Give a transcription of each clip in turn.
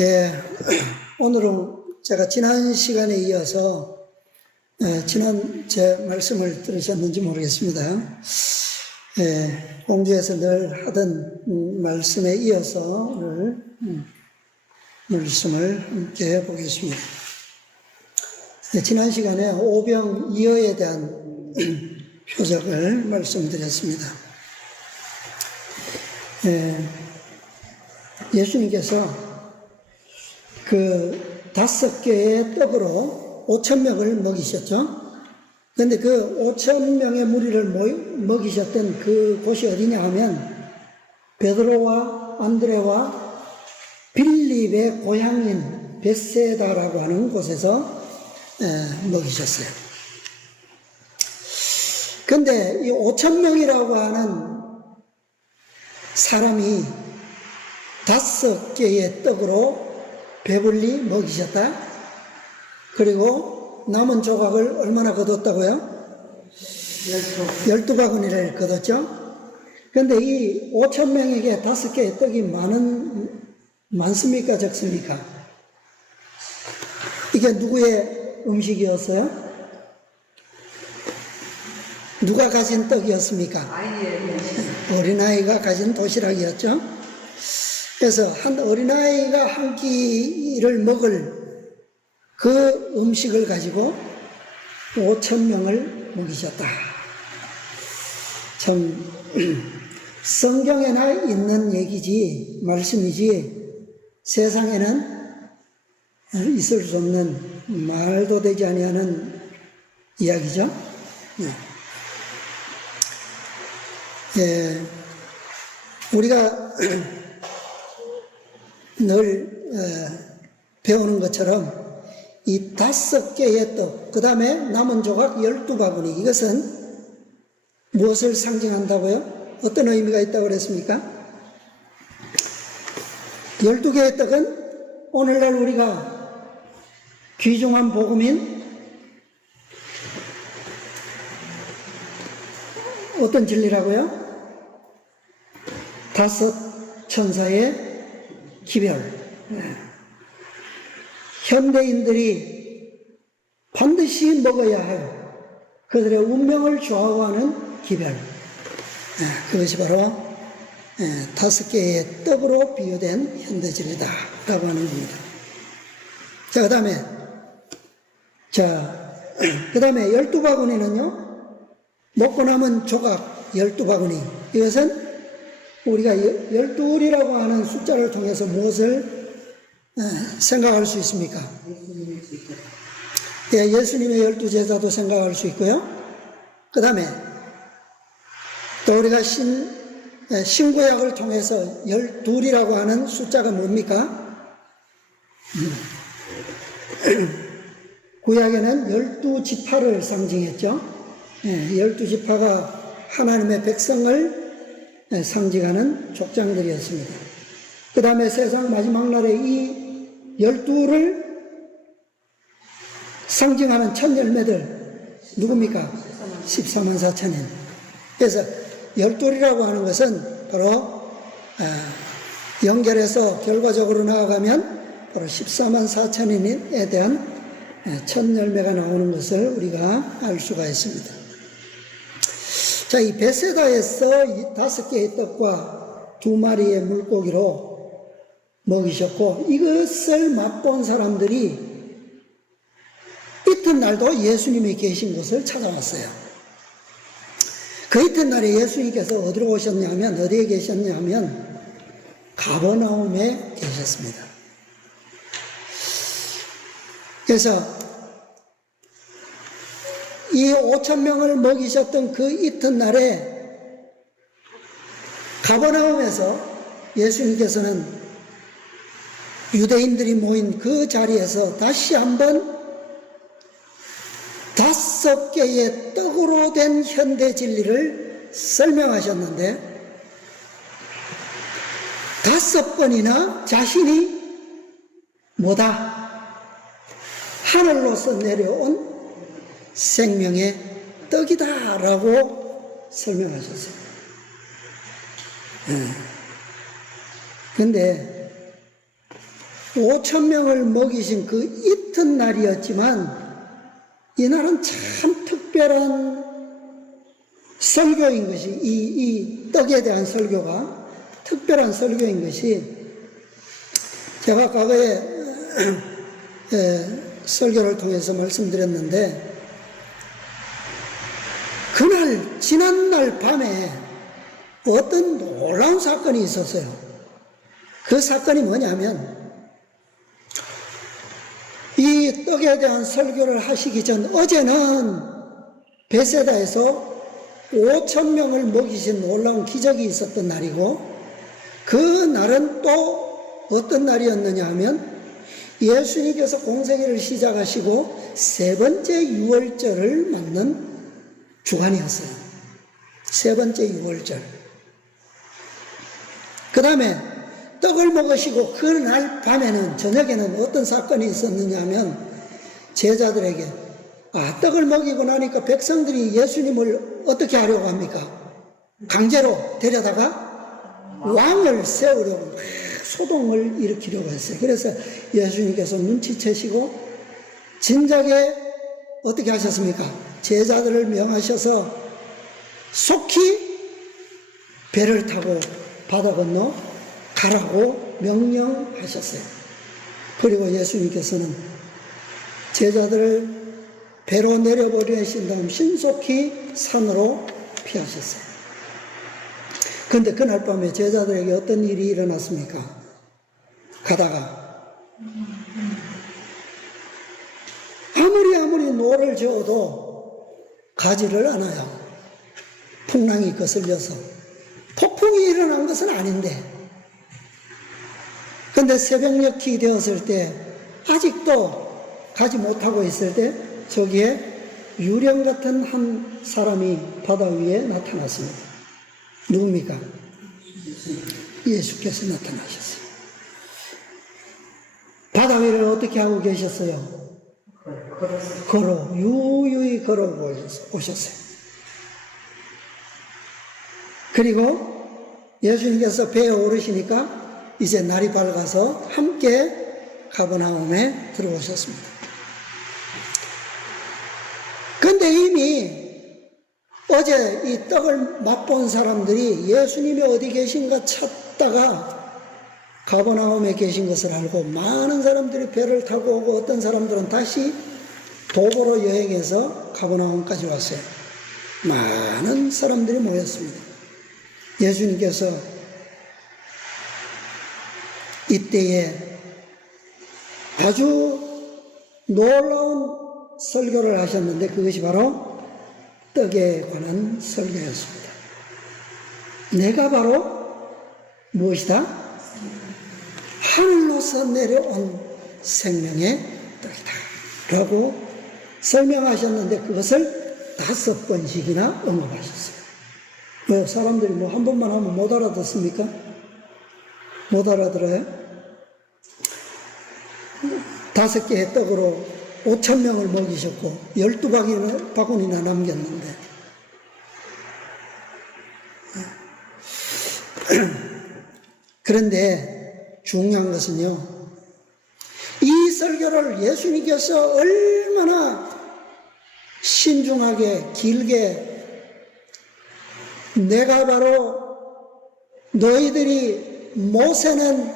예, 오늘은 제가 지난 시간에 이어서 지난 제 말씀을 들으셨는지 모르겠습니다. 공주에서 늘 하던 말씀에 이어서 오늘 말씀을 함께 해보겠습니다. 지난 시간에 오병이어에 대한 표적을 말씀드렸습니다. 예수님께서 그 5개의 떡으로 5,000명을 먹이셨죠. 그런데 그 5,000명의 무리를 먹이셨던 그 곳이 어디냐 하면 베드로와 안드레와 빌립의 고향인 벳세다라고 하는 곳에서 먹이셨어요. 그런데 이 5,000명이라고 하는 사람이 5개의 떡으로 배불리 먹이셨다. 그리고 남은 조각을 얼마나 거뒀다고요? 12바구니를 거뒀죠. 그런데 이 5,000명에게 5개의 떡이 많습니까? 적습니까? 이게 누구의 음식이었어요? 누가 가진 떡이었습니까? 어린아이가 가진 도시락이었죠. 그래서 한 어린아이가 한 끼를 먹을 그 음식을 가지고 5,000명을 먹이셨다. 참 성경에나 있는 얘기지, 말씀이지 세상에는 있을 수 없는, 말도 되지 아니하는 이야기죠. 우리가 늘 배우는 것처럼 이 5개의 떡, 그 다음에 남은 조각 12바구니, 이것은 무엇을 상징한다고요? 어떤 의미가 있다고 그랬습니까? 12개의 떡은 오늘날 우리가 귀중한 복음인 어떤 진리라고요? 5 천사의 기별. 현대인들이 반드시 먹어야 할 그들의 운명을 좌우하는 기별. 그것이 바로 5개의 떡으로 비유된 현대진리다 라고 하는 겁니다. 그 다음에 12바구니는요, 먹고 남은 조각 12바구니. 이것은 우리가 12이라고 하는 숫자를 통해서 무엇을 생각할 수 있습니까? 예수님의 12제자도 생각할 수 있고요. 그 다음에 또 우리가 신구약을 통해서 12이라고 하는 숫자가 뭡니까? 구약에는 12지파를 상징했죠. 12지파가 하나님의 백성을 상징하는 족장들이었습니다. 그 다음에 세상 마지막 날에 이 12를 상징하는 첫 열매들 누굽니까? 14만 4천인. 그래서 12이라고 하는 것은 바로 연결해서 결과적으로 나아가면 바로 14만 4천인에 대한 첫 열매가 나오는 것을 우리가 알 수가 있습니다. 자, 이 벳세다에서 이 5개의 떡과 2마리의 물고기로 먹이셨고, 이것을 맛본 사람들이 이튿날도 예수님이 계신 곳을 찾아왔어요. 그 이튿날에 예수님께서 어디로 오셨냐면, 어디에 계셨냐면 가버나움에 계셨습니다. 그래서 이 5,000명을 먹이셨던 그 이튿날에 가버나움에서 예수님께서는 유대인들이 모인 그 자리에서 다시 한번 5개의 떡으로 된 현대 진리를 설명하셨는데, 5번이나 자신이 뭐다? 하늘로서 내려온 생명의 떡이다라고 설명하셨어요. 그런데 5,000명을 먹이신 그 이튿날이었지만 이날은 참 특별한 설교인 것이, 이 떡에 대한 설교가 특별한 설교인 것이, 제가 과거에 설교를 통해서 말씀드렸는데, 그날 지난날 밤에 어떤 놀라운 사건이 있었어요. 그 사건이 뭐냐면, 이 떡에 대한 설교를 하시기 전 어제는 베세다에서 5,000명을 먹이신 놀라운 기적이 있었던 날이고, 그 날은 또 어떤 날이었느냐 하면 예수님께서 공생애를 시작하시고 세 번째 유월절을 맞는 주간이었어요. 세 번째 유월절. 그 다음에 떡을 먹으시고 그날 밤에는, 저녁에는 어떤 사건이 있었느냐 하면 제자들에게, 떡을 먹이고 나니까 백성들이 예수님을 어떻게 하려고 합니까? 강제로 데려다가 왕을 세우려고 소동을 일으키려고 했어요. 그래서 예수님께서 눈치채시고 진작에 어떻게 하셨습니까? 제자들을 명하셔서 속히 배를 타고 바다 건너 가라고 명령하셨어요. 그리고 예수님께서는 제자들을 배로 내려버리신 다음 신속히 산으로 피하셨어요. 그런데 그날 밤에 제자들에게 어떤 일이 일어났습니까? 가다가 아무리 노를 저어도 가지를 않아요. 풍랑이 거슬려서. 폭풍이 일어난 것은 아닌데, 근데 새벽녘이 되었을 때 아직도 가지 못하고 있을 때 저기에 유령 같은 한 사람이 바다 위에 나타났습니다. 누굽니까? 예수께서 나타나셨어요. 바다 위를 어떻게 하고 계셨어요? 유유히 걸어 오셨어요. 그리고 예수님께서 배에 오르시니까 이제 날이 밝아서 함께 가버나움에 들어오셨습니다. 그런데 이미 어제 이 떡을 맛본 사람들이 예수님이 어디 계신가 찾다가 가버나움에 계신 것을 알고 많은 사람들이 배를 타고 오고, 어떤 사람들은 다시 도보로 여행해서 가버나움까지 왔어요. 많은 사람들이 모였습니다. 예수님께서 이때에 아주 놀라운 설교를 하셨는데, 그것이 바로 떡에 관한 설교였습니다. 내가 바로 무엇이다? 하늘로서 내려온 생명의 떡이다 라고 설명하셨는데, 그것을 5번씩이나 언급하셨어요. 왜 사람들이 뭐 한 번만 하면 못 알아듣습니까? 못 알아들어요? 5개의 떡으로 5,000명을 먹이셨고 12바구니나 남겼는데, 그런데 중요한 것은요, 이 설교를 예수님께서 얼마나 신중하게 길게, 내가 바로 너희들이 모세는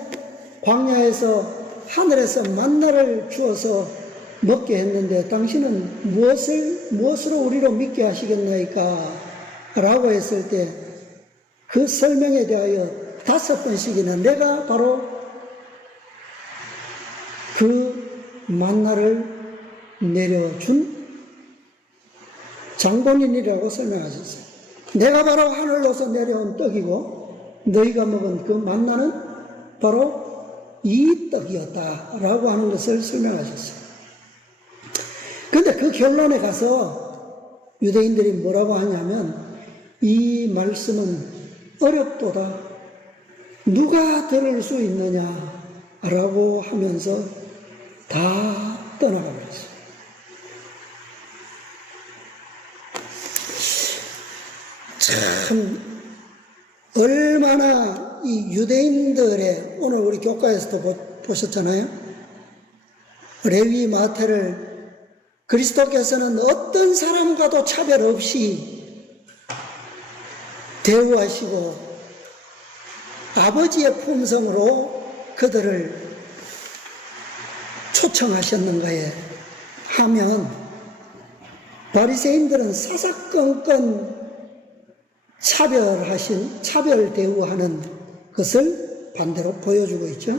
광야에서 하늘에서 만나를 주어서 먹게 했는데 당신은 무엇으로 우리로 믿게 하시겠나이까? 라고 했을 때 그 설명에 대하여 5번씩이나 내가 바로 그 만나를 내려준 장본인이라고 설명하셨어요. 내가 바로 하늘로서 내려온 떡이고 너희가 먹은 그 만나는 바로 이 떡이었다라고 하는 것을 설명하셨어요. 그런데 그 결론에 가서 유대인들이 뭐라고 하냐면, 이 말씀은 어렵도다, 누가 들을 수 있느냐라고 하면서 다 떠나가 버렸어요. 참 얼마나 이 유대인들의, 오늘 우리 교과에서도 보셨잖아요. 레위 마태를 그리스도께서는 어떤 사람과도 차별 없이 대우하시고 아버지의 품성으로 그들을 초청하셨는가에 하면 바리새인들은 사사건건 차별 대우하는 것을 반대로 보여주고 있죠.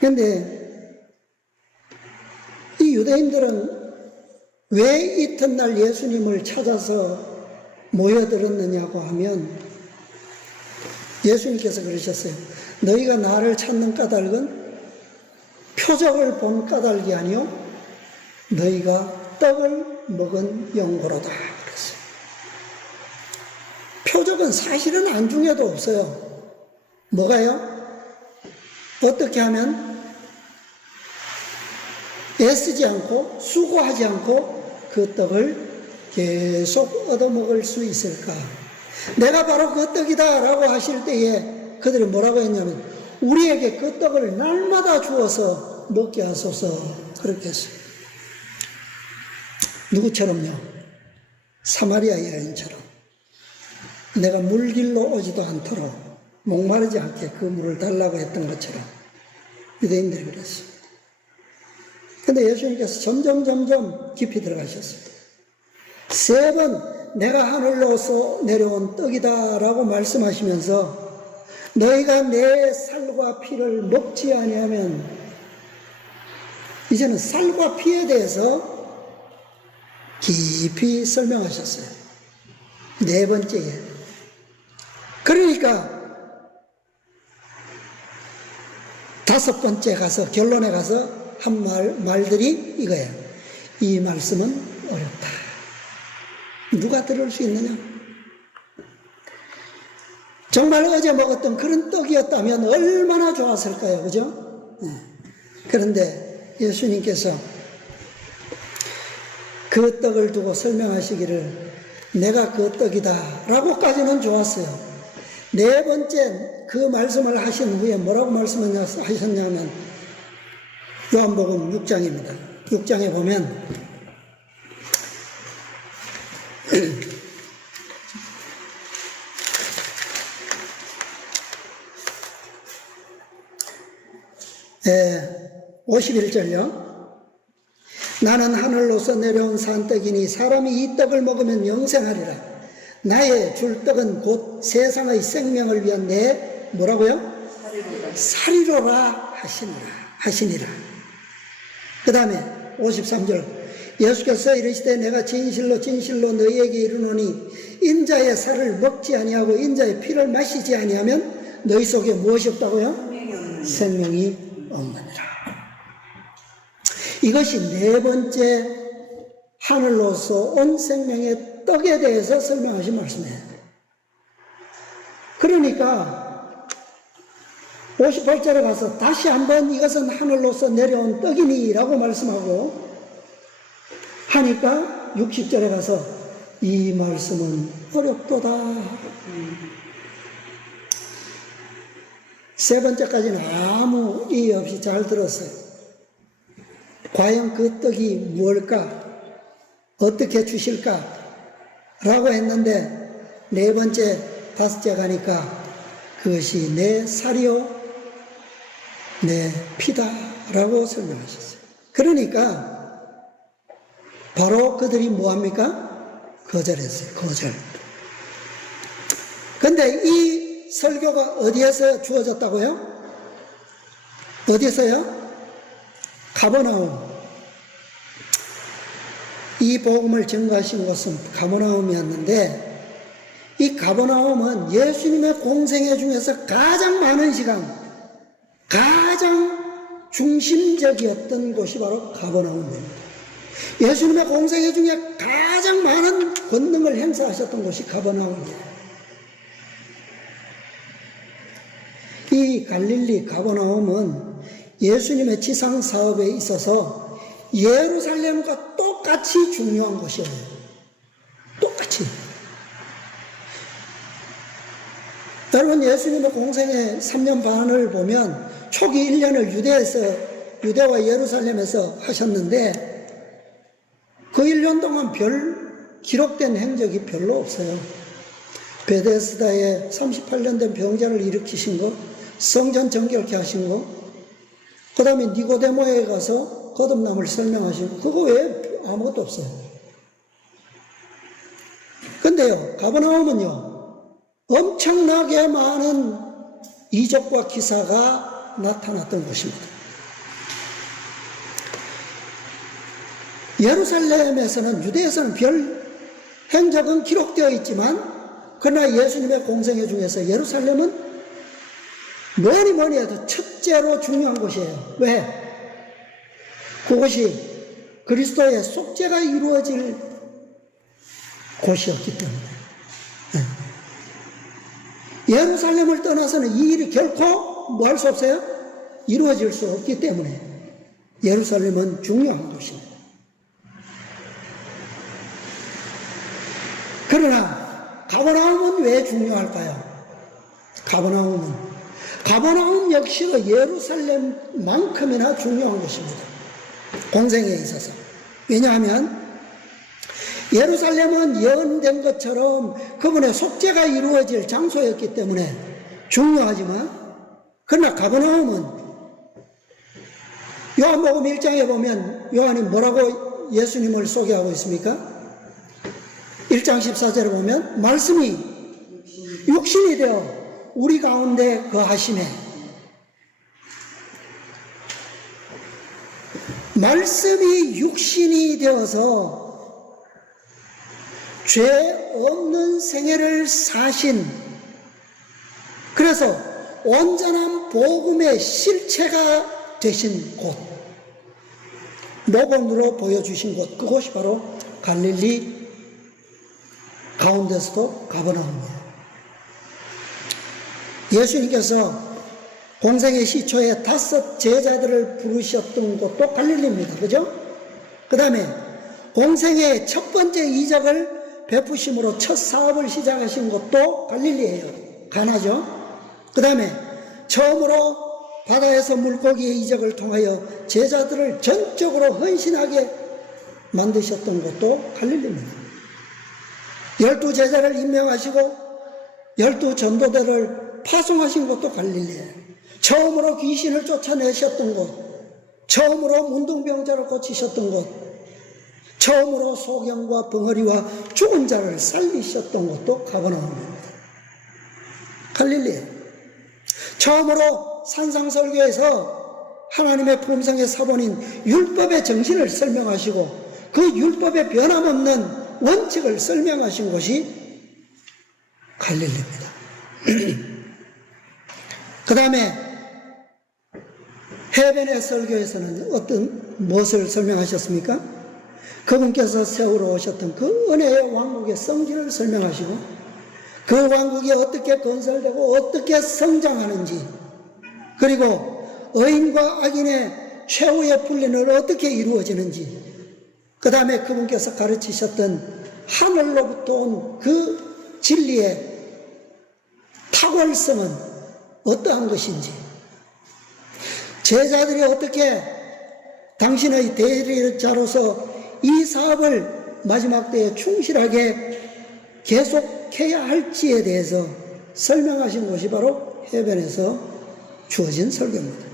그런데 이 유대인들은 왜 이튿날 예수님을 찾아서 모여들었느냐고 하면 예수님께서 그러셨어요. 너희가 나를 찾는 까닭은 표적을 본 까닭이 아니요 너희가 떡을 먹은 연고로다 그랬어요. 표적은 사실은 안중에도 없어요. 뭐가요? 어떻게 하면 애쓰지 않고 수고하지 않고 그 떡을 계속 얻어먹을 수 있을까? 내가 바로 그 떡이다 라고 하실 때에 그들이 뭐라고 했냐면 우리에게 그 떡을 날마다 주어서 먹게 하소서 그렇게 했어요. 누구처럼요? 사마리아 여인처럼 내가 물길로 오지도 않도록 목마르지 않게 그 물을 달라고 했던 것처럼 유대인들이 그랬어요. 근데 예수님께서 점점 깊이 들어가셨습니다. 3번 내가 하늘로서 내려온 떡이다 라고 말씀하시면서 너희가 내 살과 피를 먹지 아니하면 이제는 살과 피에 대해서 깊이 설명하셨어요. 4번째에. 그러니까 5번째 가서 결론에 가서 한 말들이 이거예요. 이 말씀은 어렵다. 누가 들을 수 있느냐? 정말 어제 먹었던 그런 떡이었다면 얼마나 좋았을까요? 그죠? 그런데 예수님께서 그 떡을 두고 설명하시기를 내가 그 떡이다 라고까지는 좋았어요. 4번째 그 말씀을 하신 후에 뭐라고 말씀하셨냐면 요한복음 6장입니다. 6장에 보면 네, 51절요. 나는 하늘로서 내려온 산떡이니 사람이 이 떡을 먹으면 영생하리라. 나의 줄 떡은 곧 세상의 생명을 위한 내 뭐라고요? 살이로라 하시니라. 그 다음에 53절 예수께서 이르시되 내가 진실로 진실로 너희에게 이르노니 인자의 살을 먹지 아니하고 인자의 피를 마시지 아니하면 너희 속에 무엇이 없다고요? 생명이 없느니라. 이것이 4번째 하늘로서 온 생명의 떡에 대해서 설명하신 말씀이에요. 그러니까 58절에 가서 다시 한번 이것은 하늘로서 내려온 떡이니 라고 말씀하고 하니까 60절에 가서 이 말씀은 어렵도다. 3번째까지는 아무 이의 없이 잘 들었어요. 과연 그 떡이 무엇일까? 어떻게 주실까? 라고 했는데 4번째, 5째 가니까 그것이 내 살이요 내 피다 라고 설명하셨어요. 그러니까 바로 그들이 뭐합니까? 거절했어요. 거절. 근데 이 설교가 어디에서 주어졌다고요? 어디서요? 가버나움. 이 복음을 증거하신 곳은 가버나움이었는데 이 가버나움은 예수님의 공생애 중에서 가장 많은 시간, 가장 중심적이었던 곳이 바로 가버나움입니다. 예수님의 공생애 중에 가장 많은 권능을 행사하셨던 곳이 가버나움이에요. 이 갈릴리 가버나움은 예수님의 지상 사업에 있어서 예루살렘과 똑같이 중요한 곳이에요. 똑같이. 여러분, 예수님의 공생의 3년 반을 보면 초기 1년을 유대와 예루살렘에서 하셨는데 그 1년 동안 기록된 행적이 별로 없어요. 베데스다에 38년 된 병자를 일으키신 거, 성전 정결케 하신 거, 그 다음에 니고데모에 가서 거듭남을 설명하신 거, 그거 외에 아무것도 없어요. 근데요, 가버나움은요, 엄청나게 많은 이적과 기사가 나타났던 곳입니다. 예루살렘에서는, 유대에서는 별 행적은 기록되어 있지만, 그러나 예수님의 공생애 중에서 예루살렘은 뭐니 해도 첫째로 중요한 곳이에요. 왜? 그것이 그리스도의 속죄가 이루어질 곳이었기 때문에. 예루살렘을 떠나서는 이 일이 결코 뭐 할 수 없어요? 이루어질 수 없기 때문에 예루살렘은 중요한 곳입니다. 그러나 가버나움은 왜 중요할까요? 가버나움 역시도 예루살렘만큼이나 중요한 곳입니다. 공생에 있어서. 왜냐하면 예루살렘은 예언된 것처럼 그분의 속죄가 이루어질 장소였기 때문에 중요하지만, 그러나 가버나움은 요한복음 1장에 보면 요한이 뭐라고 예수님을 소개하고 있습니까? 1장 14절에 보면 말씀이 육신이 되어 우리 가운데 거하심에, 말씀이 육신이 되어서 죄 없는 생애를 사신, 그래서 온전한 복음의 실체가 되신 곳, 모범으로 보여주신 곳, 그곳이 바로 갈릴리 가운데서도 가버나움이에요. 예수님께서 공생의 시초에 5 제자들을 부르셨던 곳도 갈릴리입니다. 그죠? 그 다음에 공생의 첫 번째 이적을 베푸심으로 첫 사업을 시작하신 곳도 갈릴리예요. 가나죠? 그 다음에 처음으로 바다에서 물고기의 이적을 통하여 제자들을 전적으로 헌신하게 만드셨던 곳도 갈릴리입니다. 12 제자를 임명하시고 12 전도대를 파송하신 곳도 갈릴리예요. 처음으로 귀신을 쫓아내셨던 곳, 처음으로 문둥병자를 고치셨던 곳, 처음으로 소경과 벙어리와 죽은 자를 살리셨던 곳도 가버나움입니다. 갈릴리예요. 처음으로 산상설교에서 하나님의 품성의 사본인 율법의 정신을 설명하시고 그 율법의 변함없는 원칙을 설명하신 곳이 갈릴리입니다. 그 다음에 해변의 설교에서는 무엇을 설명하셨습니까? 그분께서 세우러 오셨던 그 은혜의 왕국의 성질을 설명하시고 그 왕국이 어떻게 건설되고 어떻게 성장하는지, 그리고 의인과 악인의 최후의 분리는 어떻게 이루어지는지, 그 다음에 그분께서 가르치셨던 하늘로부터 온 그 진리의 탁월성은 어떠한 것인지, 제자들이 어떻게 당신의 대리자로서 이 사업을 마지막 때에 충실하게 계속해야 할지에 대해서 설명하신 것이 바로 해변에서 주어진 설교입니다.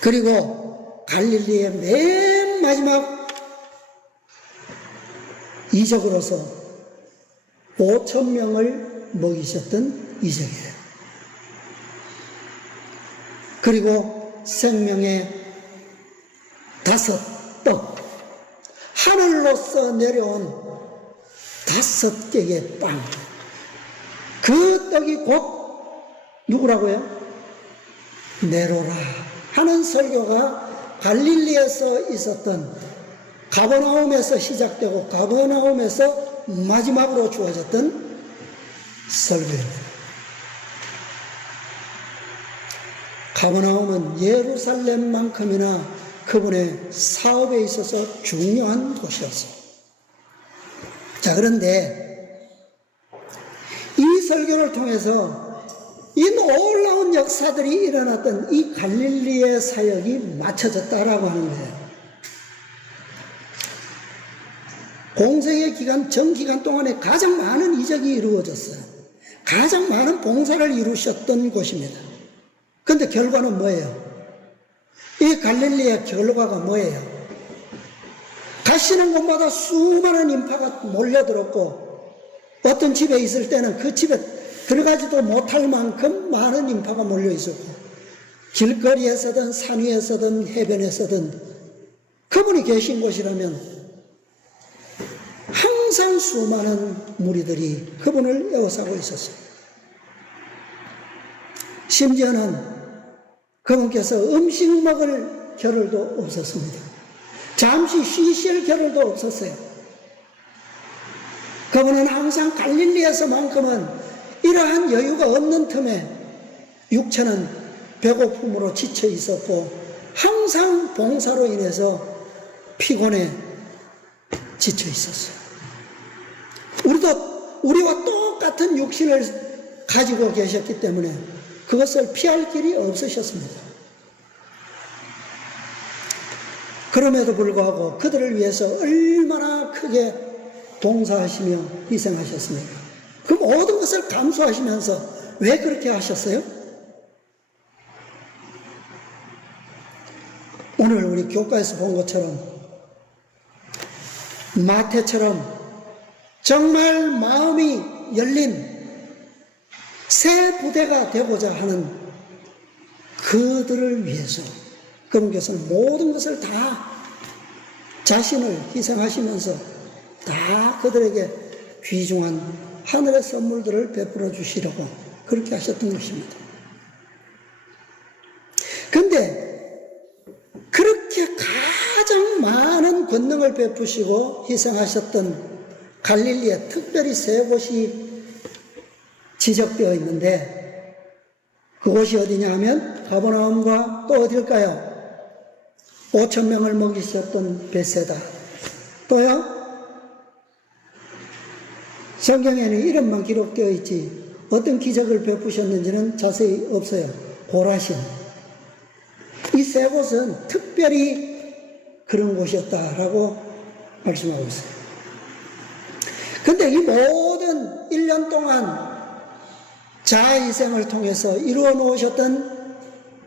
그리고 갈릴리의 맨 마지막 이적으로서 5,000명을 먹이셨던 이적이에요. 그리고 생명의 5 떡, 하늘로서 내려온 5개의 빵, 그 떡이 곧 누구라고요? 네로라 하는 설교가 갈릴리에서 있었던, 가버나움에서 시작되고 가버나움에서 마지막으로 주어졌던 설교입니다. 가버나움은 예루살렘만큼이나 그분의 사업에 있어서 중요한 곳이었습니다. 자, 그런데 이 설교를 통해서 이 놀라운 역사들이 일어났던 이 갈릴리의 사역이 맞춰졌다라고 하는 거예요. 공생의 기간, 전 기간 동안에 가장 많은 이적이 이루어졌어요. 가장 많은 봉사를 이루셨던 곳입니다. 그런데 결과는 뭐예요? 이 갈릴리의 결과가 뭐예요? 가시는 곳마다 수많은 인파가 몰려들었고, 어떤 집에 있을 때는 그 집에 들어가지도 못할 만큼 많은 인파가 몰려 있었고, 길거리에서든 산 위에서든 해변에서든 그분이 계신 곳이라면 항상 수많은 무리들이 그분을 에워싸고 있었어요. 심지어는 그분께서 음식 먹을 겨를도 없었습니다. 잠시 쉬실 겨를도 없었어요. 그분은 항상 갈릴리에서만큼은 이러한 여유가 없는 틈에 육체는 배고픔으로 지쳐 있었고 항상 봉사로 인해서 피곤해 지쳐 있었어요. 우리와 똑같은 육신을 가지고 계셨기 때문에 그것을 피할 길이 없으셨습니다. 그럼에도 불구하고 그들을 위해서 얼마나 크게 봉사하시며 희생하셨습니까? 그 모든 것을 감수하시면서 왜 그렇게 하셨어요? 오늘 우리 교과에서 본 것처럼 마태처럼 정말 마음이 열린 새 부대가 되고자 하는 그들을 위해서 그분께서는 모든 것을 다 자신을 희생하시면서 다 그들에게 귀중한 하늘의 선물들을 베풀어 주시려고 그렇게 하셨던 것입니다. 그런데 그렇게 가장 많은 권능을 베푸시고 희생하셨던 갈릴리에 특별히 세 곳이 지적되어 있는데 그곳이 어디냐 하면 가버나움과 또 어딜까요? 5,000명을 먹이셨던 베세다. 또요? 성경에는 이름만 기록되어 있지 어떤 기적을 베푸셨는지는 자세히 없어요. 고라신. 이 세 곳은 특별히 그런 곳이었다라고 말씀하고 있어요. 근데 이 모든 1년 동안 자아희생을 통해서 이루어 놓으셨던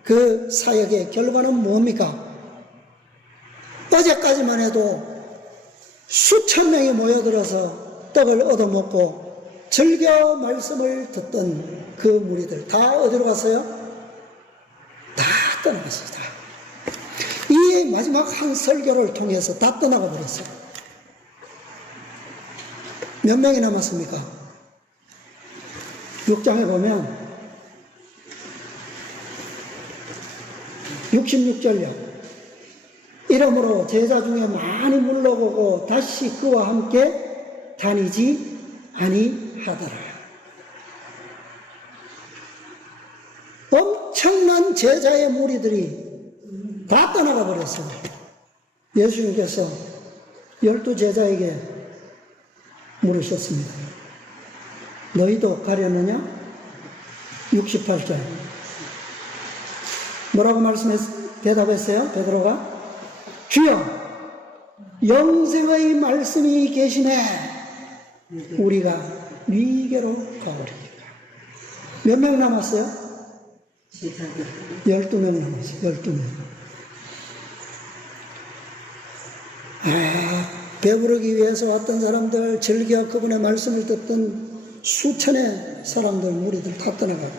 그 사역의 결과는 뭡니까? 어제까지만 해도 수천 명이 모여들어서 떡을 얻어먹고 즐겨 말씀을 듣던 그 무리들 다 어디로 갔어요? 다 떠나갔어요. 이 마지막 한 설교를 통해서 다 떠나가 버렸어요. 몇 명이 남았습니까? 6장에 보면 66절요. 이러므로 제자 중에 많이 물러보고 다시 그와 함께 다니지 아니하더라. 엄청난 제자의 무리들이 다 떠나가 버렸어요. 예수님께서 12제자에게 물으셨습니다. 너희도 가려느냐? 68절. 뭐라고 대답했어요? 베드로가? 주여, 영생의 말씀이 계시네. 우리가 위계로 가오리니까. 몇 명 남았어요? 12명 남았어요. 12명. 배부르기 위해서 왔던 사람들, 즐겨 그분의 말씀을 듣던 수천의 사람들, 무리들 다 떠나가고.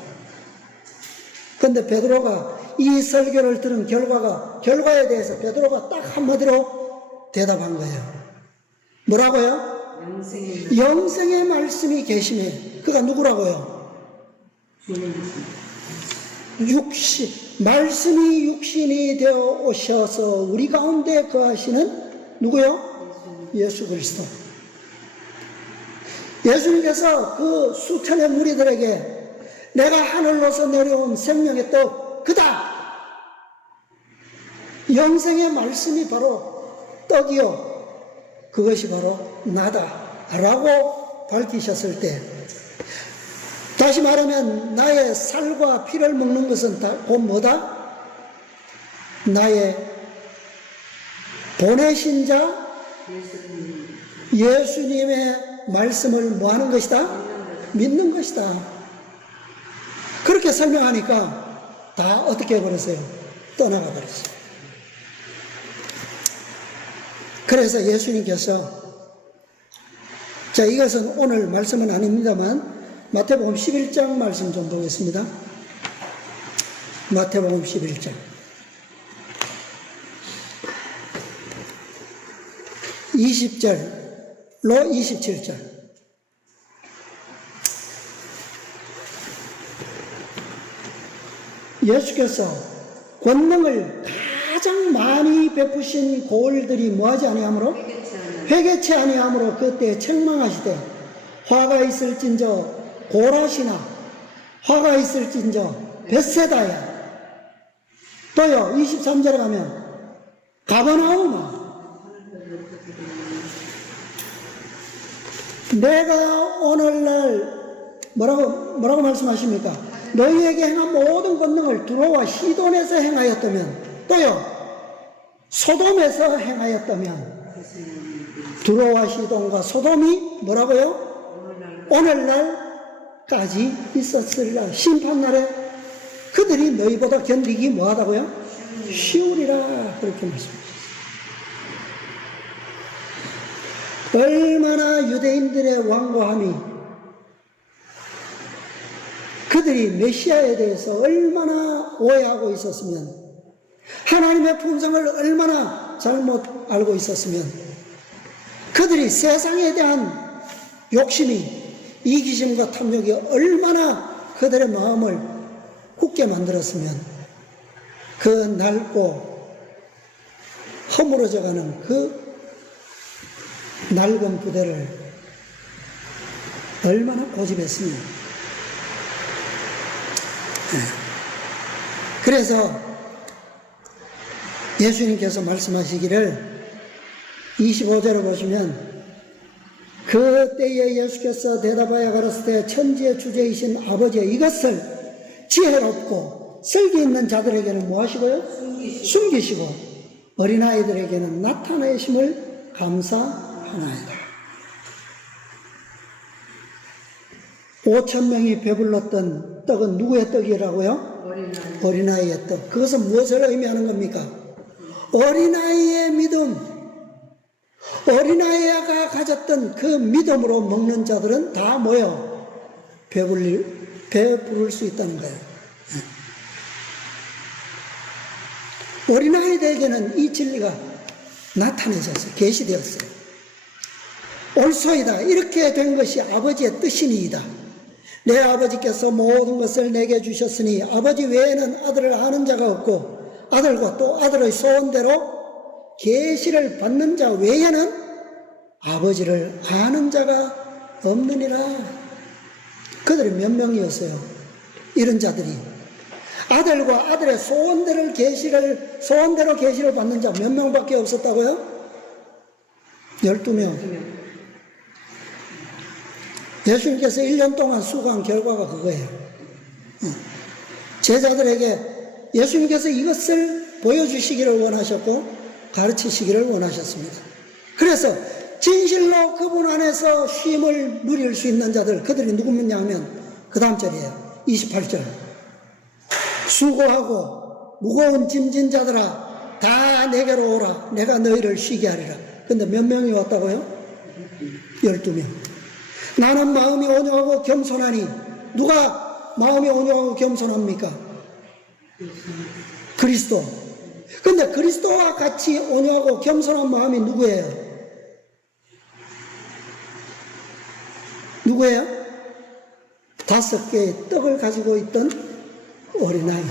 그런데 베드로가 이 설교를 들은 결과에 대해서 베드로가 딱 한마디로 대답한 거예요. 뭐라고요? 영생의 말씀이 계시네. 그가 누구라고요? 말씀이 육신이 되어 오셔서 우리 가운데 거하시는 누구요? 예수 그리스도. 예수님께서 그 수천의 무리들에게 내가 하늘로서 내려온 생명의 떡, 그다! 영생의 말씀이 바로 떡이요. 그것이 바로 나다. 라고 밝히셨을 때 다시 말하면 나의 살과 피를 먹는 것은 곧 뭐다? 나의 보내신 자 예수님의 말씀을 뭐 하는 것이다? 믿는 것이다. 그렇게 설명하니까 다 어떻게 해버렸어요? 떠나가 버렸어요. 그래서 예수님께서, 자, 이것은 오늘 말씀은 아닙니다만 마태복음 11장 말씀 좀 보겠습니다. 마태복음 11장 20절로 27절. 예수께서 권능을 가장 많이 베푸신 고을들이 뭐하지 아니하므로? 회개치 아니하므로 그때 책망하시되 화가 있을진저 고라시나 화가 있을진저 벳세다야. 또요 23절에 가면 가버나움아 내가 오늘날 뭐라고 말씀하십니까? 너희에게 행한 모든 권능을 두로와 시돈에서 행하였다면, 또요 소돔에서 행하였다면, 두로와 시돈과 소돔이 뭐라고요? 오늘날까지 있었으리라. 심판날에 그들이 너희보다 견디기 뭐하다고요? 쉬우리라. 그렇게 말씀하셨어요. 얼마나 유대인들의 완고함이, 그들이 메시아에 대해서 얼마나 오해하고 있었으면, 하나님의 품성을 얼마나 잘못 알고 있었으면, 그들이 세상에 대한 욕심이, 이기심과 탐욕이 얼마나 그들의 마음을 굳게 만들었으면, 그 낡고 허물어져가는 그 낡은 부대를 얼마나 고집했으면. 그래서 예수님께서 말씀하시기를 25절을 보시면, 그때에 예수께서 대답하여 가라사대 천지의 주제이신 아버지의 이것을 지혜롭고 슬기 있는 자들에게는 뭐 하시고요? 숨기시고 어린아이들에게는 나타내심을 감사하나이다. 5,000명이 배불렀던 떡은 누구의 떡이라고요? 어린아이의 떡. 그것은 무엇을 의미하는 겁니까? 어린아이의 믿음. 어린아이가 가졌던 그 믿음으로 먹는 자들은 다 뭐요? 배부를 수 있다는 거예요. 어린아이들에게는 이 진리가 나타내졌어요. 계시되었어요. 옳소이다. 이렇게 된 것이 아버지의 뜻이니이다. 내 아버지께서 모든 것을 내게 주셨으니 아버지 외에는 아들을 아는 자가 없고 아들과 또 아들의 소원대로 계시를 받는 자 외에는 아버지를 아는 자가 없느니라. 그들이 몇 명이었어요? 이런 자들이. 아들과 아들의 소원대로 계시를 받는 자 몇 명밖에 없었다고요? 12명. 예수님께서 1년 동안 수고한 결과가 그거예요. 제자들에게 예수님께서 이것을 보여주시기를 원하셨고 가르치시기를 원하셨습니다. 그래서 진실로 그분 안에서 쉼을 누릴 수 있는 자들, 그들이 누구냐 하면 그 다음 절이에요. 28절. 수고하고 무거운 짐진 자들아 다 내게로 오라. 내가 너희를 쉬게 하리라. 근데 몇 명이 왔다고요? 12명. 나는 마음이 온유하고 겸손하니. 누가 마음이 온유하고 겸손합니까? 그리스도. 근데 그리스도와 같이 온유하고 겸손한 마음이 누구예요? 누구예요? 5개의 떡을 가지고 있던 어린아이.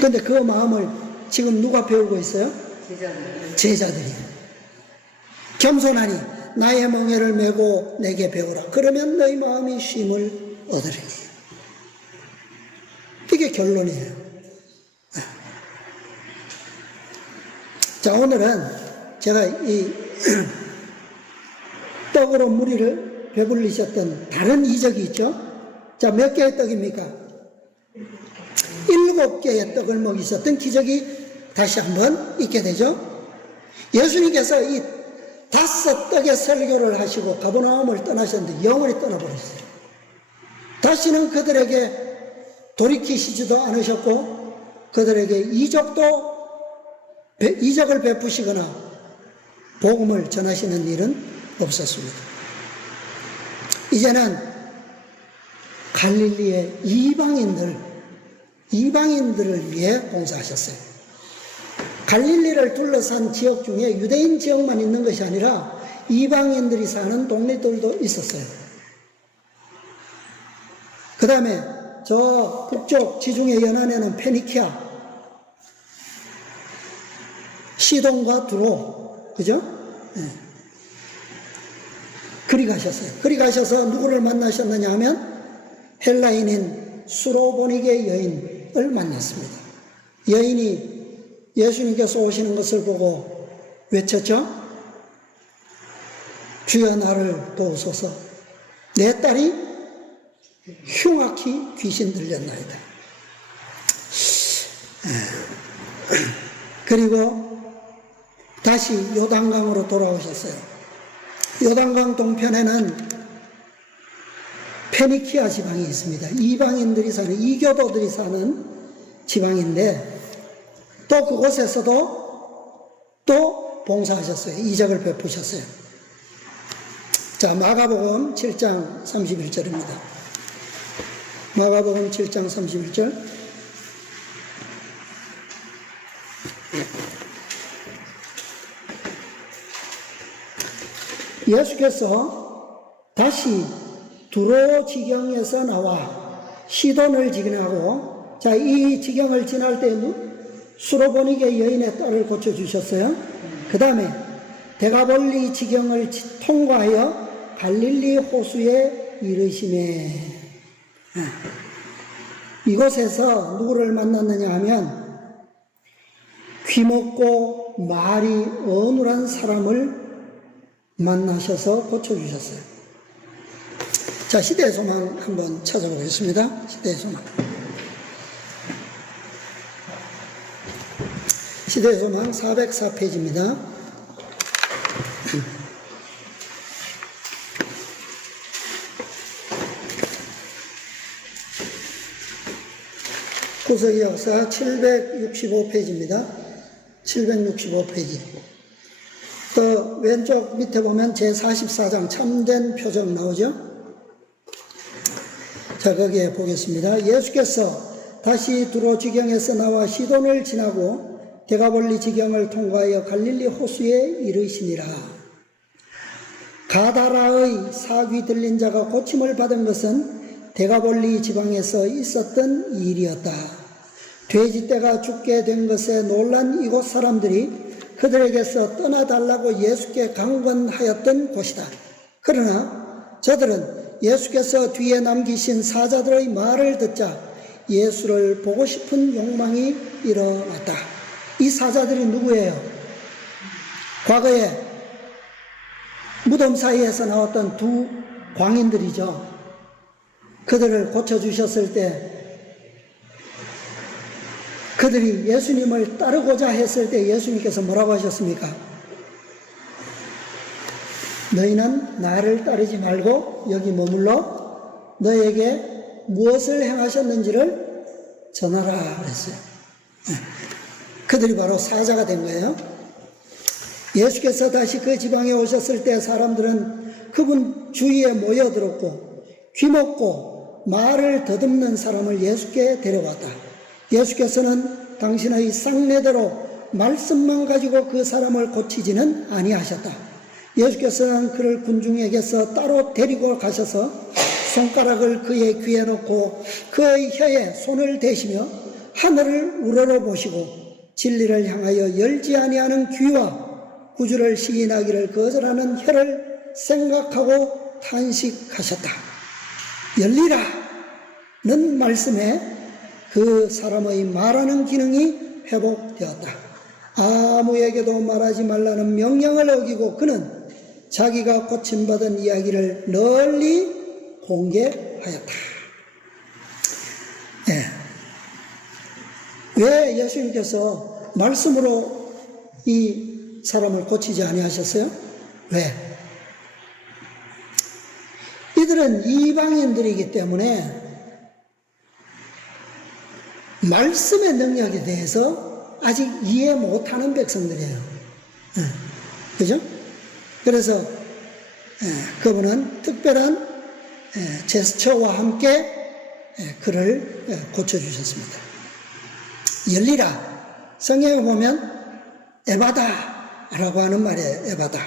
근데 그 마음을 지금 누가 배우고 있어요? 제자들이. 겸손하니 나의 멍에를 메고 내게 배우라. 그러면 너희 마음이 쉼을 얻으리니. 이게 결론이에요. 자, 오늘은 제가 이 떡으로 무리를 배불리셨던 다른 이적이 있죠. 자, 몇 개의 떡입니까? 7개의 떡을 먹이셨던 기적이 다시 한번 있게 되죠. 예수님께서 이 5떡의 설교를 하시고 가버나움을 떠나셨는데 영원히 떠나버렸어요. 다시는 그들에게 돌이키시지도 않으셨고 그들에게 이적을 베푸시거나 복음을 전하시는 일은 없었습니다. 이제는 갈릴리의 이방인들을 위해 봉사하셨어요. 갈릴리를 둘러싼 지역 중에 유대인 지역만 있는 것이 아니라 이방인들이 사는 동네들도 있었어요. 그 다음에 저 북쪽 지중해 연안에는 페니키아, 시돈과 두로, 그죠? 네. 그리 가셨어요. 그리 가셔서 누구를 만나셨느냐 하면 헬라인인 수로보니게 여인을 만났습니다. 여인이 예수님께서 오시는 것을 보고 외쳤죠. 주여 나를 도우소서. 내 딸이 흉악히 귀신 들렸나이다. 그리고 다시 요단강으로 돌아오셨어요. 요단강 동편에는 페니키아 지방이 있습니다. 이방인들이 사는, 이교도들이 사는 지방인데 또 그곳에서도 또 봉사하셨어요. 이적을 베푸셨어요. 자, 마가복음 7장 31절입니다. 마가복음 7장 31절. 예수께서 다시 두로 지경에서 나와 시돈을 지나고, 자, 이 지경을 지날 때 수로보니게 여인의 딸을 고쳐주셨어요. 그 다음에 데가볼리 지경을 통과하여 갈릴리 호수에 이르시매. 이곳에서 누구를 만났느냐 하면 귀먹고 말이 어눌한 사람을 만나셔서 고쳐주셨어요. 자, 시대의 소망 한번 찾아보겠습니다. 시대의 소망. 시대의 소망 404페이지입니다. 구석의 역사 765페이지입니다. 765페이지. 그 왼쪽 밑에 보면 제44장 참된 표적 나오죠? 자, 거기에 보겠습니다. 예수께서 다시 두로 지경에서 나와 시돈을 지나고 데가볼리 지경을 통과하여 갈릴리 호수에 이르시니라. 가다라의 사귀 들린 자가 고침을 받은 것은 데가볼리 지방에서 있었던 일이었다. 돼지떼가 죽게 된 것에 놀란 이곳 사람들이 그들에게서 떠나달라고 예수께 강권하였던 곳이다. 그러나 저들은 예수께서 뒤에 남기신 사자들의 말을 듣자 예수를 보고 싶은 욕망이 일어났다. 이 사자들이 누구예요? 과거에 무덤 사이에서 나왔던 두 광인들이죠. 그들을 고쳐주셨을 때 그들이 예수님을 따르고자 했을 때 예수님께서 뭐라고 하셨습니까? 너희는 나를 따르지 말고 여기 머물러 너에게 무엇을 행하셨는지를 전하라 그랬어요. 그들이 바로 사자가 된 거예요. 예수께서 다시 그 지방에 오셨을 때 사람들은 그분 주위에 모여들었고 귀먹고 말을 더듬는 사람을 예수께 데려왔다. 예수께서는 당신의 쌍내대로 말씀만 가지고 그 사람을 고치지는 아니하셨다. 예수께서는 그를 군중에게서 따로 데리고 가셔서 손가락을 그의 귀에 넣고 그의 혀에 손을 대시며 하늘을 우러러 보시고 진리를 향하여 열지 아니하는 귀와 구주를 시인하기를 거절하는 혀를 생각하고 탄식하셨다. 열리라는 말씀에 그 사람의 말하는 기능이 회복되었다. 아무에게도 말하지 말라는 명령을 어기고 그는 자기가 고침받은 이야기를 널리 공개하였다. 예. 왜 예수님께서 말씀으로 이 사람을 고치지 아니하셨어요? 왜? 이들은 이방인들이기 때문에 말씀의 능력에 대해서 아직 이해 못하는 백성들이에요. 그죠? 그래서 그분은 특별한 제스처와 함께 그를 고쳐주셨습니다. 열리라. 성경에 보면 에바다 라고 하는 말이에요. 에바다.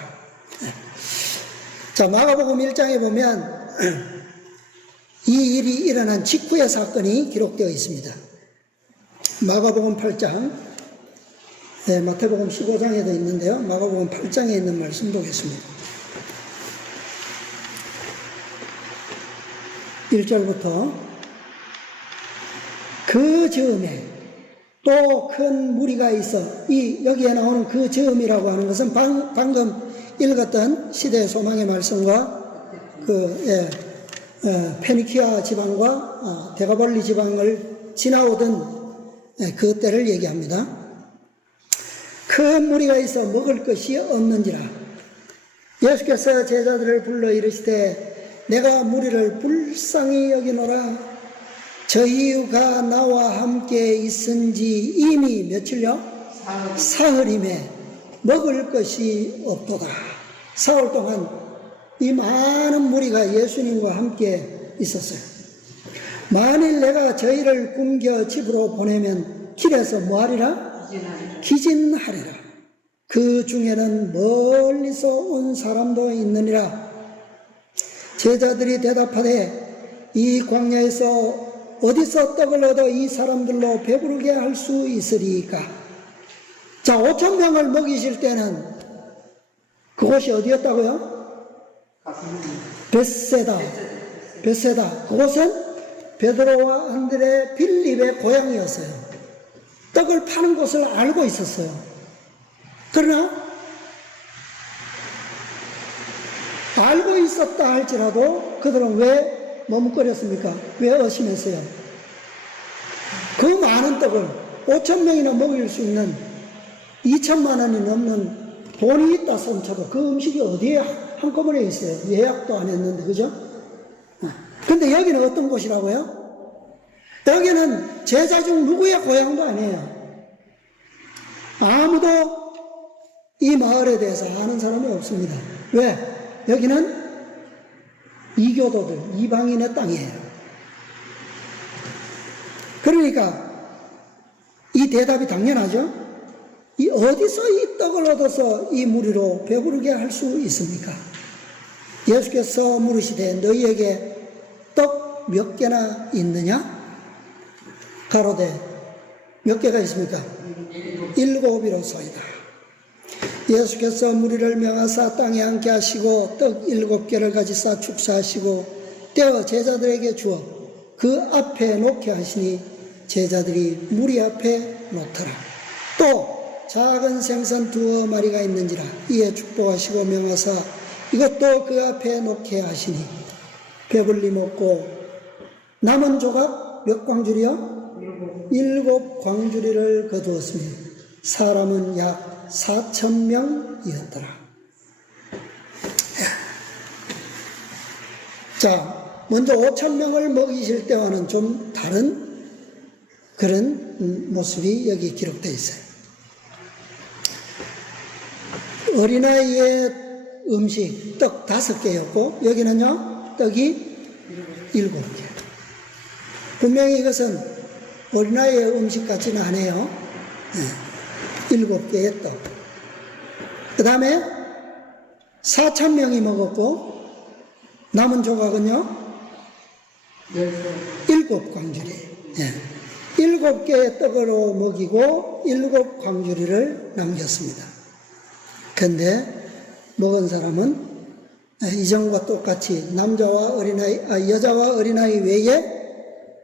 자, 마가복음 1장에 보면 이 일이 일어난 직후의 사건이 기록되어 있습니다. 마가복음 8장, 마태복음 15장에도 있는데요. 마가복음 8장에 있는 말씀 보겠습니다. 1절부터 그 즈음에 또 큰 무리가 있어, 여기에 나오는 그 즈음이라고 하는 것은 방금 읽었던 시대의 소망의 말씀과 페니키아 지방과 데가볼리 지방을 지나오던 그 때를 얘기합니다. 큰 무리가 있어 먹을 것이 없는지라. 예수께서 제자들을 불러 이르시되 내가 무리를 불쌍히 여기노라. 저희가 나와 함께 있은지 이미 며칠요? 사흘임에 먹을 것이 없도다. 사흘 동안 이 많은 무리가 예수님과 함께 있었어요. 만일 내가 저희를 굶겨 집으로 보내면 길에서 뭐하리라? 기진하리라. 그 중에는 멀리서 온 사람도 있느니라. 제자들이 대답하되 이 광야에서 어디서 떡을 얻어 이 사람들로 배부르게 할 수 있으리까? 자, 5,000명을 먹이실 때는 그곳이 어디였다고요? 벳세다. 그곳은 베드로와 안드레, 빌립의 고향이었어요. 떡을 파는 곳을 알고 있었어요. 그러나 알고 있었다 할지라도 그들은 왜 머뭇거렸습니까? 왜 의심했어요? 그 많은 떡을 5,000명이나 먹일 수 있는 2천만 원이 넘는 돈이 있다 손쳐도 그 음식이 어디에 한꺼번에 있어요? 예약도 안 했는데, 그죠? 근데 여기는 어떤 곳이라고요? 여기는 제자 중 누구의 고향도 아니에요. 아무도 이 마을에 대해서 아는 사람이 없습니다. 왜? 여기는 이교도들, 이방인의 땅이에요. 그러니까 이 대답이 당연하죠. 어디서 이 떡을 얻어서 이 무리로 배부르게 할 수 있습니까? 예수께서 물으시되 너희에게 떡 몇 개나 있느냐? 가로되 몇 개가 있습니까? 7이로소이다. 예수께서 무리를 명하사 땅에 앉게 하시고 떡 7개를 가지사 축사하시고 떼어 제자들에게 주어 그 앞에 놓게 하시니 제자들이 무리 앞에 놓더라. 또 작은 생선 2마리가 있는지라. 이에 축복하시고 명하사 이것도 그 앞에 놓게 하시니 배불리 먹고 남은 조각 몇 광주리요? 7 광주리를 거두었으니 사람은 약 4,000명이었더라. 자, 먼저 5,000명을 먹이실 때와는 좀 다른 그런 모습이 여기 기록되어 있어요. 어린아이의 음식 떡 5개였고 여기는요 떡이 7개. 분명히 이것은 어린아이의 음식 같지는 않아요. 7개의 떡. 그 다음에 4,000명이 먹었고 남은 조각은요 7 광주리. 7개의 떡으로 먹이고 7 광주리를 남겼습니다. 그런데 먹은 사람은 이전과 똑같이 여자와 어린아이 외에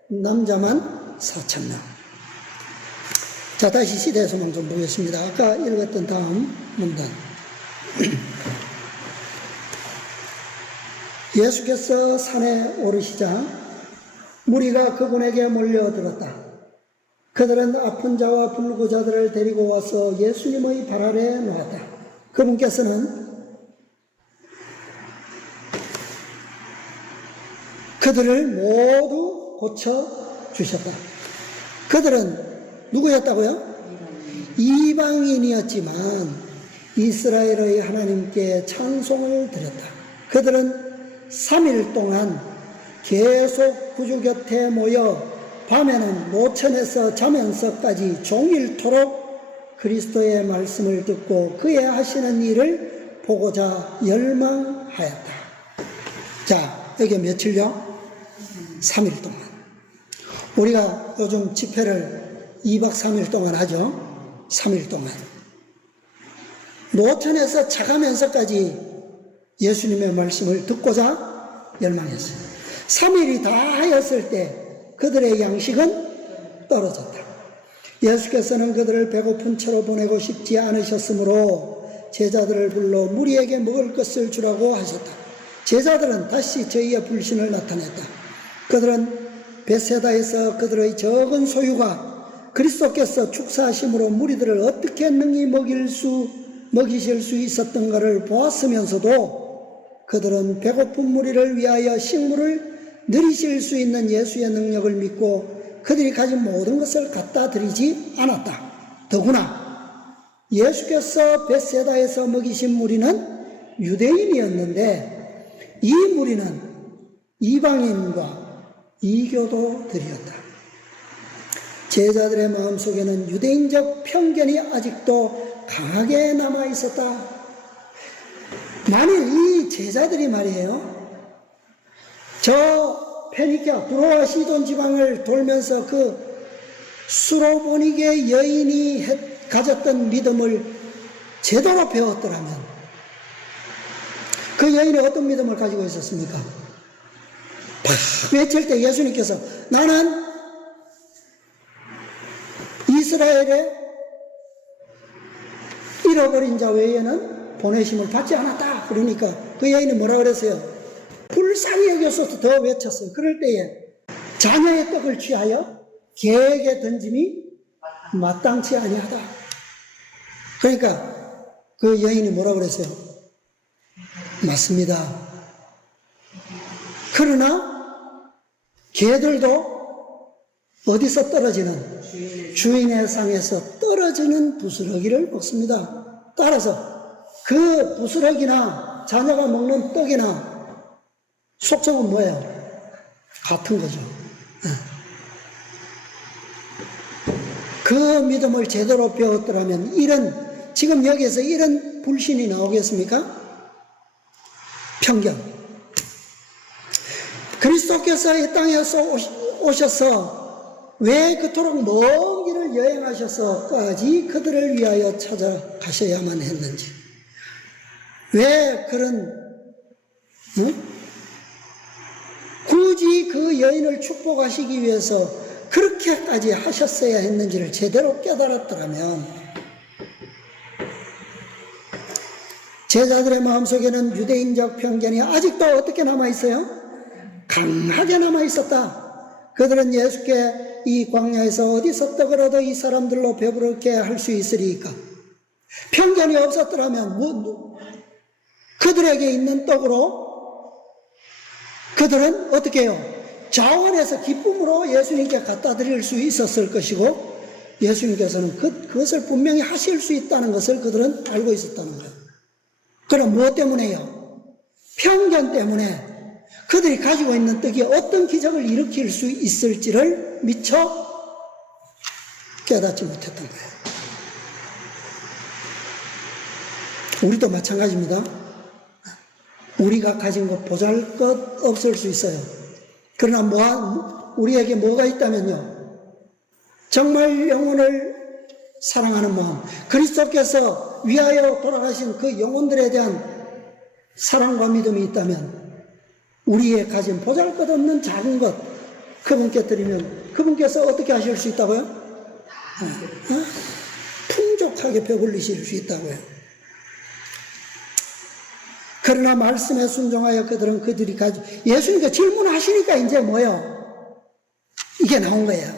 남자만 4,000명. 자, 다시 시대의 소망 좀 보겠습니다. 아까 읽었던 다음 문단. 예수께서 산에 오르시자 무리가 그분에게 몰려들었다. 그들은 아픈 자와 불구자들을 데리고 와서 예수님의 발 아래 놓았다. 그분께서는 그들을 모두 고쳐주셨다. 그들은 누구였다고요? 이방인이었지만 이스라엘의 하나님께 찬송을 드렸다. 그들은 3일 동안 계속 구주 곁에 모여 밤에는 모천에서 자면서까지 종일토록 그리스도의 말씀을 듣고 그의 하시는 일을 보고자 열망하였다. 자, 여기 며칠요? 3일 동안. 우리가 요즘 집회를 2박 3일 동안 하죠. 3일 동안. 모천에서 자가면서까지 예수님의 말씀을 듣고자 열망했어요. 3일이 다 하였을 때 그들의 양식은 떨어졌다. 예수께서는 그들을 배고픈 채로 보내고 싶지 않으셨으므로 제자들을 불러 무리에게 먹을 것을 주라고 하셨다. 제자들은 다시 저희의 불신을 나타냈다. 그들은 벳세다에서 그들의 적은 소유가 그리스도께서 축사하심으로 무리들을 어떻게 능히 먹이실 수 있었던가를 보았으면서도 그들은 배고픈 무리를 위하여 식물을 누리실 수 있는 예수의 능력을 믿고 그들이 가진 모든 것을 갖다 드리지 않았다. 더구나 예수께서 벳세다에서 먹이신 무리는 유대인이었는데 이 무리는 이방인과 이교도들이었다. 제자들의 마음속에는 유대인적 편견이 아직도 강하게 남아있었다. 만일 이 제자들이 말이에요, 저 페니키아 두로와 시돈 지방을 돌면서 그 수로보니게 여인이 가졌던 믿음을 제대로 배웠더라면 그 여인이 어떤 믿음을 가지고 있었습니까? 외칠 때 예수님께서 나는 이스라엘의 잃어버린 자 외에는 보내심을 받지 않았다. 그러니까 그 여인이 뭐라 그랬어요? 불쌍히 여겨서도 더 외쳤어요. 그럴 때에 자녀의 떡을 취하여 개에게 던짐이 마땅치 아니하다. 그러니까 그 여인이 뭐라 그랬어요? 맞습니다. 그러나 개들도 어디서 떨어지는? 주인의 상에서 떨어지는 부스러기를 먹습니다. 따라서 그 부스러기나 자녀가 먹는 떡이나 속성은 뭐예요? 같은 거죠. 그 믿음을 제대로 배웠더라면 지금 여기에서 이런 불신이 나오겠습니까? 편견. 그리스도께서 이 땅에 오셔서 왜 그토록 먼 길을 여행하셔서까지 그들을 위하여 찾아가셔야만 했는지, 왜 그런 굳이 그 여인을 축복하시기 위해서 그렇게까지 하셨어야 했는지를 제대로 깨달았더라면 제자들의 마음속에는 유대인적 편견이 아직도 어떻게 남아있어요? 강하게 남아있었다. 그들은 예수께 이 광야에서 어디서 떡을 얻어 이 사람들로 배부르게 할 수 있으리까? 편견이 없었더라면 그들에게 있는 떡으로 그들은 어떻게 해요? 자원해서 기쁨으로 예수님께 갖다 드릴 수 있었을 것이고 예수님께서는 그것을 분명히 하실 수 있다는 것을 그들은 알고 있었다는 거예요. 그럼 무엇 때문에요? 편견 때문에 그들이 가지고 있는 떡이 어떤 기적을 일으킬 수 있을지를 미처 깨닫지 못했던 거예요. 우리도 마찬가지입니다. 우리가 가진 것 보잘것 없을 수 있어요. 그러나 우리에게 뭐가 있다면요, 정말 영혼을 사랑하는 마음, 그리스도께서 위하여 돌아가신 그 영혼들에 대한 사랑과 믿음이 있다면 우리의 가진 보잘것없는 작은 것 그분께 드리면 그분께서 어떻게 하실 수 있다고요? 풍족하게 배불리실 수 있다고요. 그러나 말씀에 순종하여 그들이 가지고, 예수님께 질문하시니까 이제 뭐요? 이게 나온 거예요.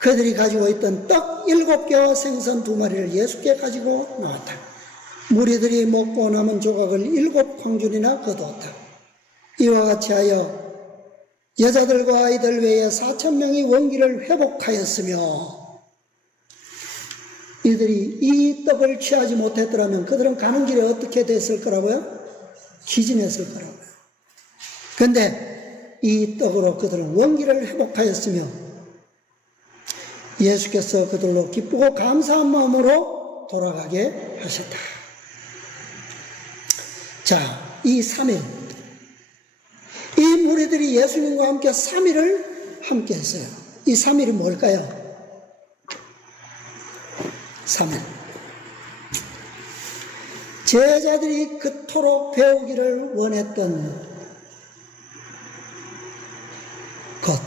그들이 가지고 있던 떡 7개와 생선 2마리를 예수께 가지고 나왔다. 무리들이 먹고 남은 조각을 7광줄이나 거두었다. 이와 같이 하여 여자들과 아이들 외에 4,000명이 원기를 회복하였으며, 이들이 이 떡을 취하지 못했더라면 그들은 가는 길에 어떻게 됐을 거라고요? 기진했을 거라고요. 그런데 이 떡으로 그들은 원기를 회복하였으며, 예수께서 그들로 기쁘고 감사한 마음으로 돌아가게 하셨다. 자, 이 3일, 이 무리들이 예수님과 함께 3일을 함께 했어요. 이 3일이 뭘까요? 3일. 제자들이 그토록 배우기를 원했던 것.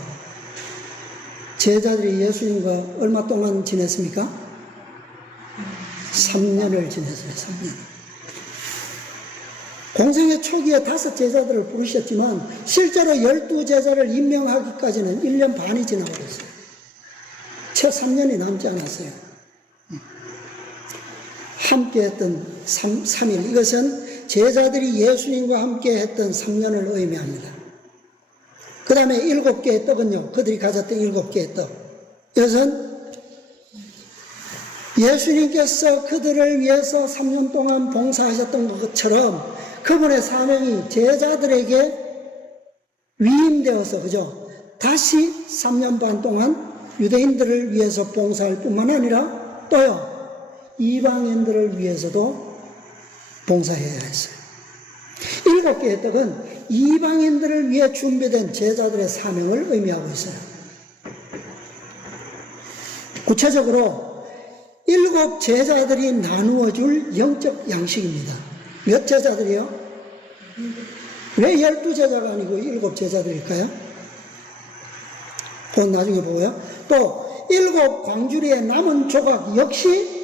제자들이 예수님과 얼마 동안 지냈습니까? 3년을 지냈어요. 3년. 공생의 초기에 5 제자들을 부르셨지만 실제로 12 제자를 임명하기까지는 1년 반이 지나버렸어요. 채 3년이 남지 않았어요. 함께 했던 3일, 이것은 제자들이 예수님과 함께 했던 3년을 의미합니다. 그 다음에 7개의 떡은요, 그들이 가졌던 7개의 떡. 이것은 예수님께서 그들을 위해서 3년 동안 봉사하셨던 것처럼 그분의 사명이 제자들에게 위임되어서, 그죠? 다시 3년 반 동안 유대인들을 위해서 봉사할 뿐만 아니라 또요, 이방인들을 위해서도 봉사해야 했어요. 7개의 떡은 이방인들을 위해 준비된 제자들의 사명을 의미하고 있어요. 구체적으로 7 제자들이 나누어 줄 영적 양식입니다. 몇 제자들이요? 왜 12 제자가 아니고 7 제자들일까요? 그건 나중에 보고요. 또 7 광주리의 남은 조각 역시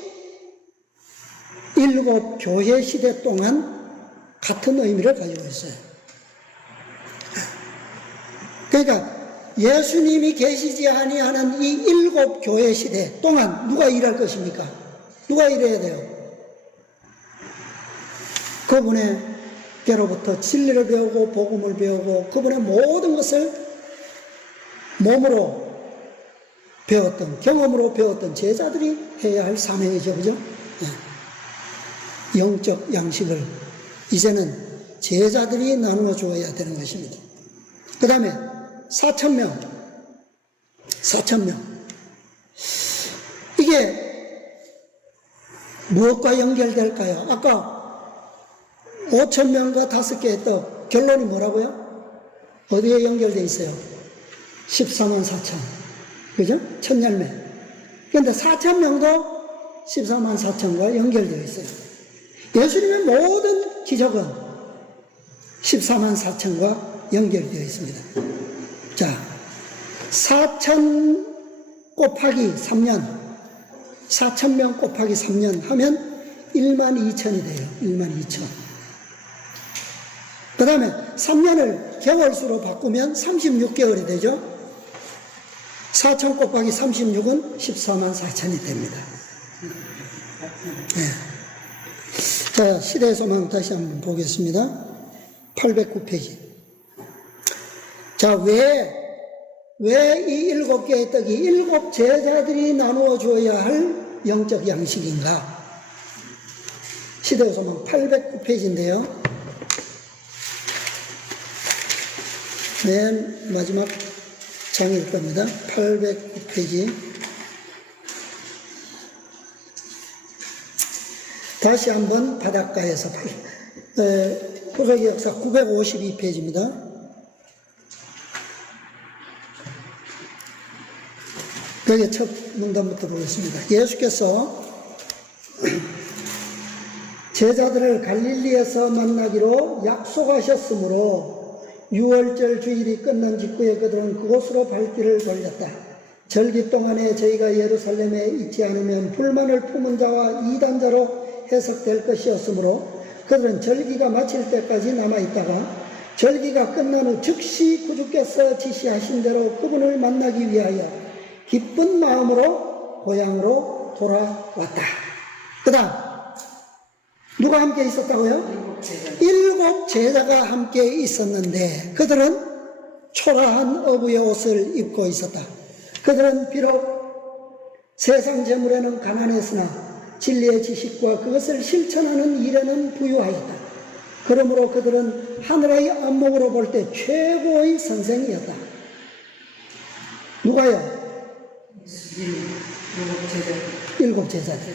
7 교회 시대 동안 같은 의미를 가지고 있어요. 그러니까 예수님이 계시지 아니하는 이 7 교회 시대 동안 누가 일할 것입니까? 누가 일해야 돼요? 그분에게로부터 진리를 배우고 복음을 배우고 그분의 모든 것을 몸으로 배웠던, 경험으로 배웠던 제자들이 해야 할 사명이죠. 그죠? 네. 영적 양식을 이제는 제자들이 나누어 주어야 되는 것입니다. 그 다음에 4,000명. 이게 무엇과 연결될까요? 아까 5,000명과 5개의 떡, 결론이 뭐라고요? 어디에 연결되어 있어요? 14만 4천. 그죠? 천열매. 그런데 4,000명도 14만 4천과 연결되어 있어요. 예수님의 모든 기적은 14만 4천과 연결되어 있습니다. 자, 4천 곱하기 3년, 4,000명 곱하기 3년 하면 1만 2천이 돼요. 1만 2천. 그 다음에 3년을 개월수로 바꾸면 36개월이 되죠. 4천 곱하기 36은 14만 4천이 됩니다. 네. 자, 시대의 소망 다시 한번 보겠습니다. 809페이지. 자, 왜 이 7개의 떡이 7 제자들이 나누어 주어야 할 영적 양식인가? 시대의 소망 809페이지인데요. 맨 마지막 장일 겁니다. 809페이지. 다시 한번 바닷가에서 구속의 역사 952페이지입니다. 여기 첫 문단부터 보겠습니다. 예수께서 제자들을 갈릴리에서 만나기로 약속하셨으므로 6월절 주일이 끝난 직후에 그들은 그곳으로 발길을 돌렸다. 절기 동안에 저희가 예루살렘에 있지 않으면 불만을 품은 자와 이단자로 해석될 것이었으므로 그들은 절기가 마칠 때까지 남아있다가 절기가 끝난 후 즉시 구주께서 지시하신 대로 그분을 만나기 위하여 기쁜 마음으로 고향으로 돌아왔다. 그 다음 누가 함께 있었다고요? 일곱 제자가 함께 있었는데 그들은 초라한 어부의 옷을 입고 있었다. 그들은 비록 세상 재물에는 가난했으나 진리의 지식과 그것을 실천하는 일에는 부유하였다. 그러므로 그들은 하늘의 안목으로 볼 때 최고의 선생이었다. 누가요? 일곱 제자들.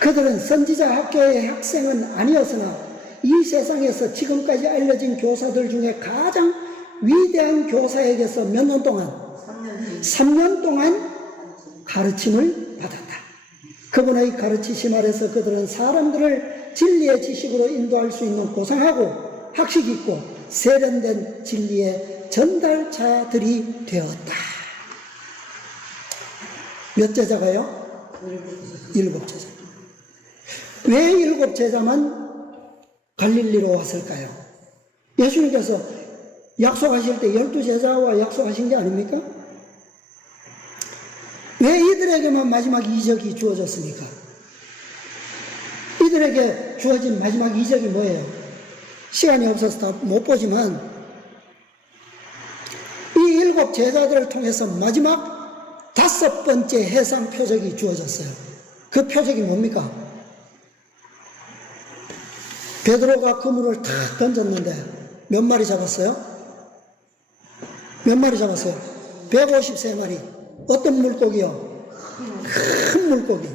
그들은 선지자 학교의 학생은 아니었으나 이 세상에서 지금까지 알려진 교사들 중에 가장 위대한 교사에게서 몇 년 동안? 3년 동안 가르침을 받았다. 그분의 가르치심 아래서 그들은 사람들을 진리의 지식으로 인도할 수 있는 고상하고 학식 있고 세련된 진리의 전달자들이 되었다. 몇 제자가요? 일곱 제자. 왜 일곱 제자만 갈릴리로 왔을까요? 예수님께서 약속하실 때 12제자와 약속하신 게 아닙니까? 왜 이들에게만 마지막 이적이 주어졌습니까? 이들에게 주어진 마지막 이적이 뭐예요? 시간이 없어서 다 못 보지만 이 일곱 제자들을 통해서 마지막 5번째 해상 표적이 주어졌어요. 그 표적이 뭡니까? 베드로가 그물을 탁 던졌는데 몇 마리 잡았어요? 몇 마리 잡았어요? 153마리. 어떤 물고기요? 큰 물고기.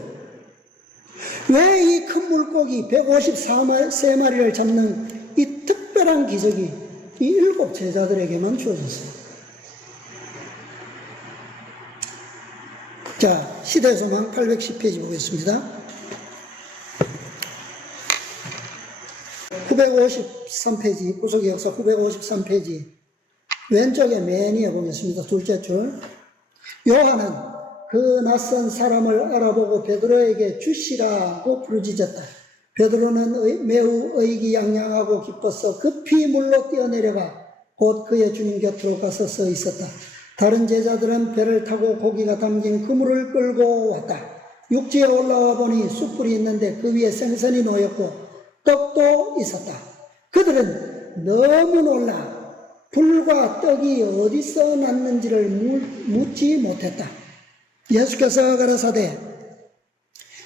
왜 이 큰 물고기 153마리를 잡는 이 특별한 기적이 이 일곱 제자들에게만 주어졌어요? 자, 시대의 소망 810페이지 보겠습니다. 953페이지, 구속의 역사 953페이지 왼쪽에 맨 위에 보겠습니다. 둘째 줄. 요한은 그 낯선 사람을 알아보고 베드로에게 주시라고 부르짖었다. 베드로는 매우 의기양양하고 기뻐서 급히 물로 뛰어내려가 곧 그의 주님 곁으로 가서 서 있었다. 다른 제자들은 배를 타고 고기가 담긴 그물을 끌고 왔다. 육지에 올라와 보니 숯불이 있는데 그 위에 생선이 놓였고 떡도 있었다. 그들은 너무 놀라 불과 떡이 어디서 났는지를 묻지 못했다. 예수께서 가라사대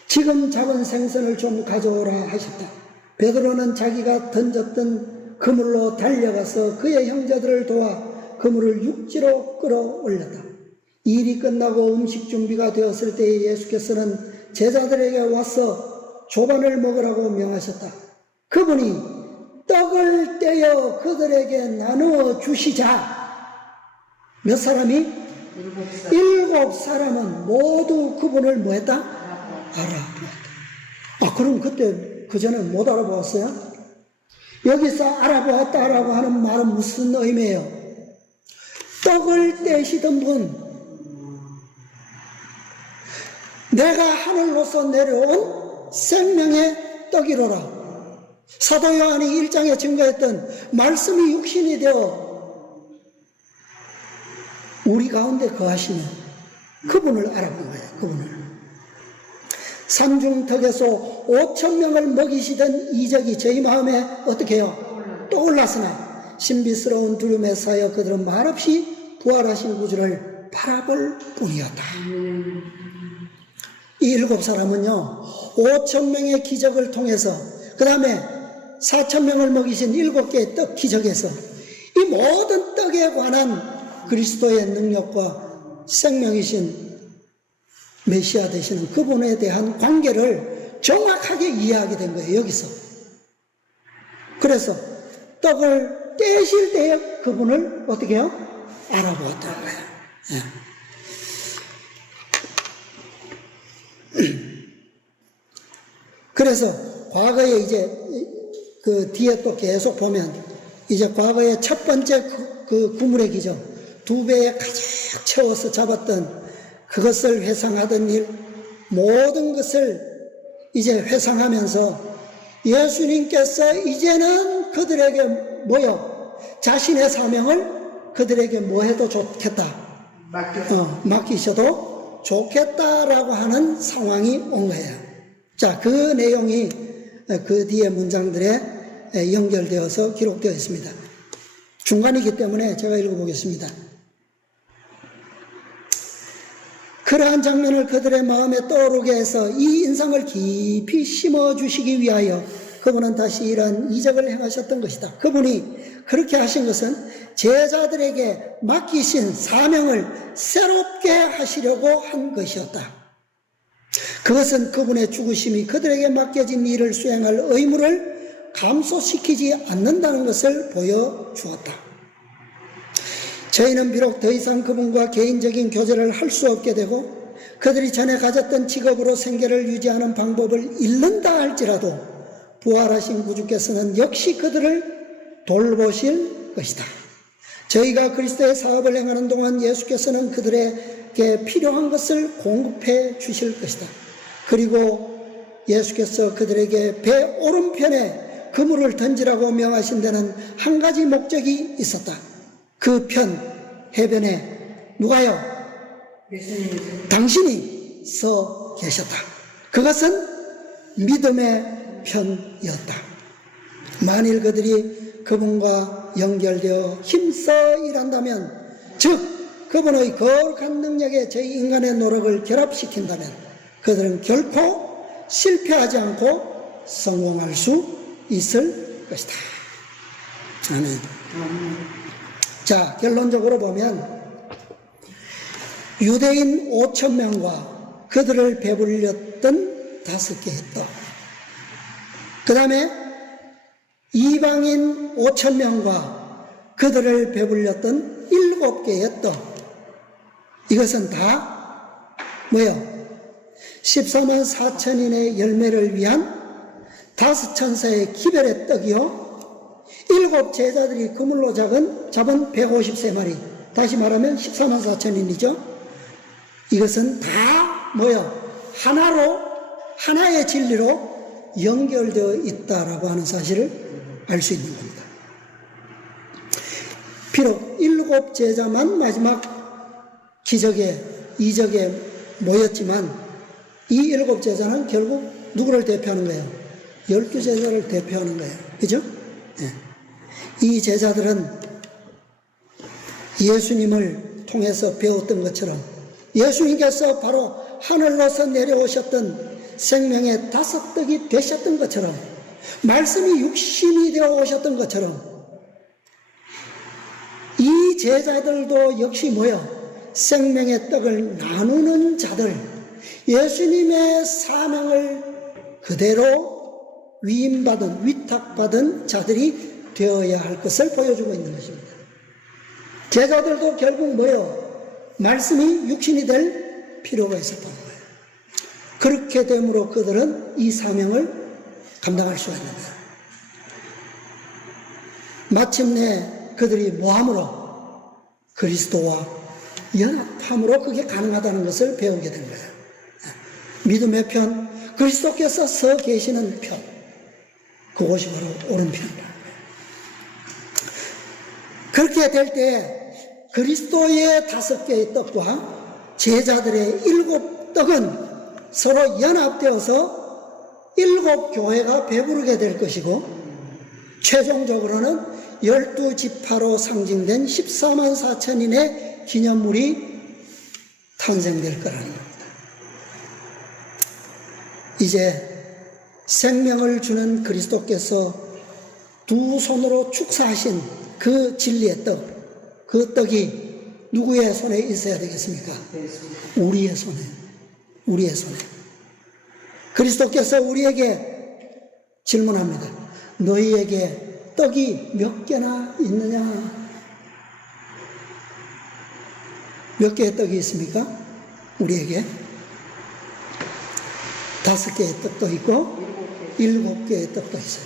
지금 잡은 생선을 좀 가져오라 하셨다. 베드로는 자기가 던졌던 그물로 달려가서 그의 형제들을 도와 그물을 육지로 끌어올렸다. 일이 끝나고 음식 준비가 되었을 때에 예수께서는 제자들에게 와서 조반을 먹으라고 명하셨다. 그분이 떡을 떼어 그들에게 나누어 주시자 몇 사람이? 7사람은 모두 그분을 뭐했다? 알아보았다. 그럼 그때 그전에 못 알아보았어요? 여기서 알아보았다라고 하는 말은 무슨 의미예요? 떡을 떼시던 분, 내가 하늘로서 내려온 생명의 떡이로라. 사도 요한이 1장에 증거했던 말씀이 육신이 되어 우리 가운데 거하시는 그분을 알아본 거예요. 그분을. 산중턱에서 5,000명을 먹이시던 이적이 저희 마음에 어떻게 해요? 떠올랐으나 신비스러운 두려움에 쌓여 그들은 말없이 부활하신 구주를 바라볼 뿐이었다. 이 7사람은요 5,000명의 기적을 통해서 그 다음에 4,000명을 먹이신 7개의 떡 기적에서 이 모든 떡에 관한 그리스도의 능력과 생명이신 메시아 되시는 그분에 대한 관계를 정확하게 이해하게 된 거예요. 여기서. 그래서 떡을 떼실 때에 그분을 어떻게 해요? 알아보았다는 거예요. 그래서 과거에 이제 그 뒤에 또 계속 보면 이제 과거에 첫 번째 그 구물의 기적 2배에 가득 채워서 잡았던 그것을 회상하던 일 모든 것을 이제 회상하면서 예수님께서 이제는 그들에게 자신의 사명을 그들에게 뭐 해도 좋겠다. 맡기셔도 좋겠다라고 하는 상황이 온 거예요. 자, 그 내용이 그 뒤에 문장들에 연결되어서 기록되어 있습니다. 중간이기 때문에 제가 읽어보겠습니다. 그러한 장면을 그들의 마음에 떠오르게 해서 이 인상을 깊이 심어주시기 위하여 그분은 다시 이러한 이적을 행하셨던 것이다. 그분이 그렇게 하신 것은 제자들에게 맡기신 사명을 새롭게 하시려고 한 것이었다. 그것은 그분의 죽으심이 그들에게 맡겨진 일을 수행할 의무를 감소시키지 않는다는 것을 보여주었다. 저희는 비록 더 이상 그분과 개인적인 교제를 할 수 없게 되고 그들이 전에 가졌던 직업으로 생계를 유지하는 방법을 잃는다 할지라도 부활하신 구주께서는 역시 그들을 돌보실 것이다. 저희가 그리스도의 사업을 행하는 동안 예수께서는 그들에게 필요한 것을 공급해 주실 것이다. 그리고 예수께서 그들에게 배 오른편에 그물을 던지라고 명하신 데는 한 가지 목적이 있었다. 그 해변에 누가요? 당신이 서 계셨다. 그것은 믿음의 편이었다. 만일 그들이 그분과 연결되어 힘써 일한다면, 즉 그분의 거룩한 능력에 저희 인간의 노력을 결합시킨다면 그들은 결코 실패하지 않고 성공할 수 있을 것이다. 아멘. 자, 결론적으로 보면 유대인 5,000명과 그들을 배불렸던 5개의 떡, 그 다음에 이방인 5,000명과 그들을 배불렸던 7개의 떡, 이것은 다 뭐예요? 14만 4천인의 열매를 위한 5천사의 기별의 떡이요, 7 제자들이 그물로 잡은 153마리, 다시 말하면 14만 4천인이죠. 이것은 다 하나의 진리로 연결되어 있다라고 하는 사실을 알 수 있는 겁니다. 비록 7 제자만 마지막 이적에 모였지만 이 7 제자는 결국 누구를 대표하는 거예요? 12 제자를 대표하는 거예요. 그죠? 네. 이 제자들은 예수님을 통해서 배웠던 것처럼 예수님께서 바로 하늘로서 내려오셨던 생명의 5떡이 되셨던 것처럼, 말씀이 육신이 되어 오셨던 것처럼, 이 제자들도 역시 생명의 떡을 나누는 자들, 예수님의 사명을 그대로 위탁받은 자들이 되어야 할 것을 보여주고 있는 것입니다. 제자들도 결국 말씀이 육신이 될 필요가 있었던 거예요. 그렇게 됨으로 그들은 이 사명을 감당할 수가 있는 거예요. 마침내 그들이 뭐함으로? 그리스도와 연합함으로 그게 가능하다는 것을 배우게 된 거예요. 믿음의 편, 그리스도께서 서 계시는 편, 그것이 바로 오른편이라는 거예요. 그렇게 될 때 그리스도의 5개의 떡과 제자들의 7 떡은 서로 연합되어서 7 교회가 배부르게 될 것이고, 최종적으로는 12지파로 상징된 14만 4천인의 기념물이 탄생될 거라는 겁니다. 이제 생명을 주는 그리스도께서 2 손으로 축사하신 그 진리의 떡, 그 떡이 누구의 손에 있어야 되겠습니까? 우리의 손에. 그리스도께서 우리에게 질문합니다. 너희에게 떡이 몇 개나 있느냐? 몇 개의 떡이 있습니까? 우리에게 5개의 떡도 있고 7개의 떡도 있어요.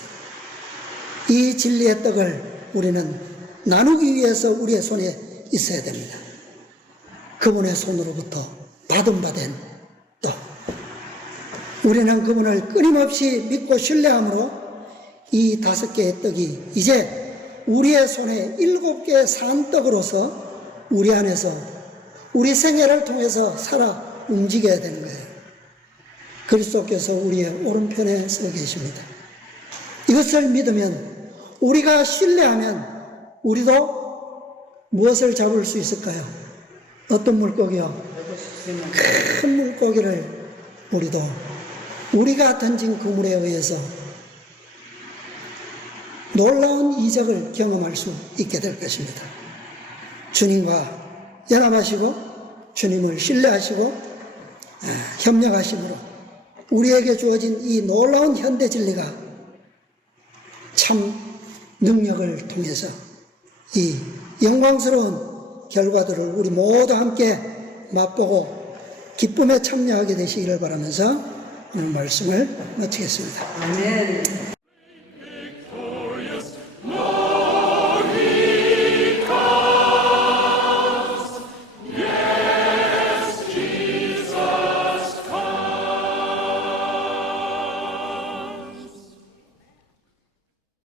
이 진리의 떡을 우리는 나누기 위해서 우리의 손에 있어야 됩니다. 그분의 손으로부터 받은 떡. 우리는 그분을 끊임없이 믿고 신뢰함으로 이 5개의 떡이 이제 우리의 손에 7개의 산떡으로서 우리 안에서 우리 생애를 통해서 살아 움직여야 되는 거예요. 그리스도께서 우리의 오른편에 서 계십니다. 이것을 믿으면, 우리가 신뢰하면 우리도 무엇을 잡을 수 있을까요? 어떤 물고기요? 큰 물고기를 우리도 우리가 던진 그물에 의해서 놀라운 이적을 경험할 수 있게 될 것입니다. 주님과 연합하시고 주님을 신뢰하시고 협력하심으로 우리에게 주어진 이 놀라운 현대 진리가 참 능력을 통해서 이 영광스러운 결과들을 우리 모두 함께 맛보고 기쁨에 참여하게 되시기를 바라면서 오늘 말씀을 마치겠습니다. 아멘.